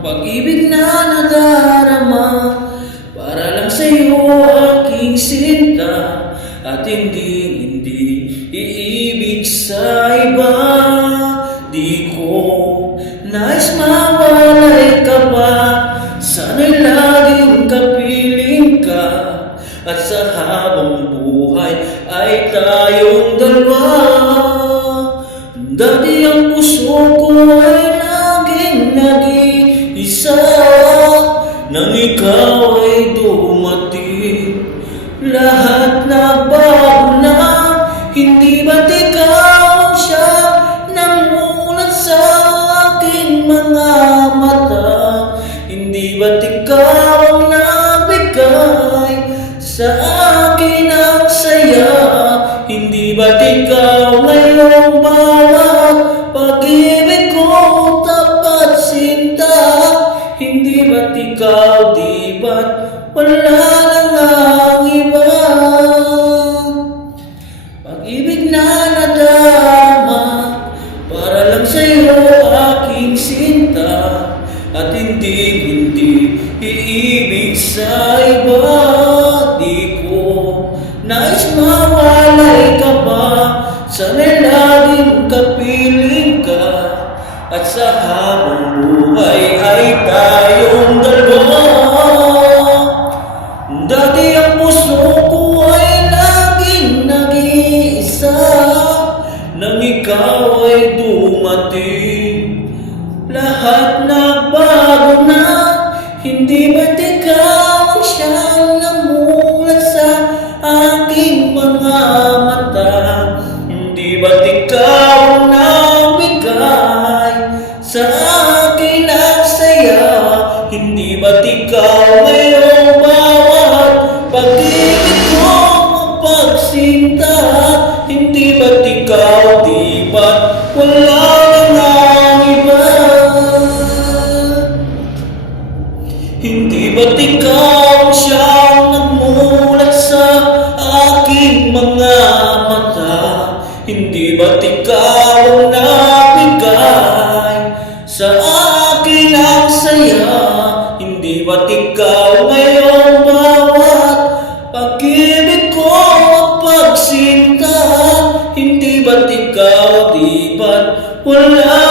pag-ibig na nadarama para lang sa'yo aking sinta, at hindi iibig sa iba. Di ko nais mawalay ka pa, sana'y laging kapiling ka, at sa habang buhay ay tayong dalawa. Dati ang puso ko ay laging nag-iisa, nang ikaw ay dumating, lahat nagbago na. Hindi ba't ikaw siya namulat sa aking mga mata? Hindi ba't ikaw ang nagbigay sa akin ang saya? Hindi ba't ikaw ngayong bawat pag-ibig ko tapat sinta? Hindi ba't ikaw, di ba't wala nang ang iba? Pag-ibig na nadama para lang sa'yo aking sinta, at hindi iibig sa iba. Di ko nais mawalay ka pa, sana'y laging kapiling ka, at sa habang buhay ay tayong dalawa. Dati ang puso ko ay laging nag-iisa, nang ikaw ay dumating, lahat nagbago na. Hindi ba't ikaw ang siyang namulat sa aking mga mata? Hindi ba't ikaw ang nagbigay sa akin ang saya? Hindi ba't ikaw ngayong bawat pag-ibig ko mapagsinta? Hindi ba't ikaw, di ba't wala nang ang iba? Hindi ba't ikaw siyang nagmulat sa aking mga mata? Hindi ba't ikaw ang nabigay sa akin ang saya? Hindi ba't ikaw ngayong bawat pag-ibig ko mapagsinta? Hindi ba't ikaw, di ba't wala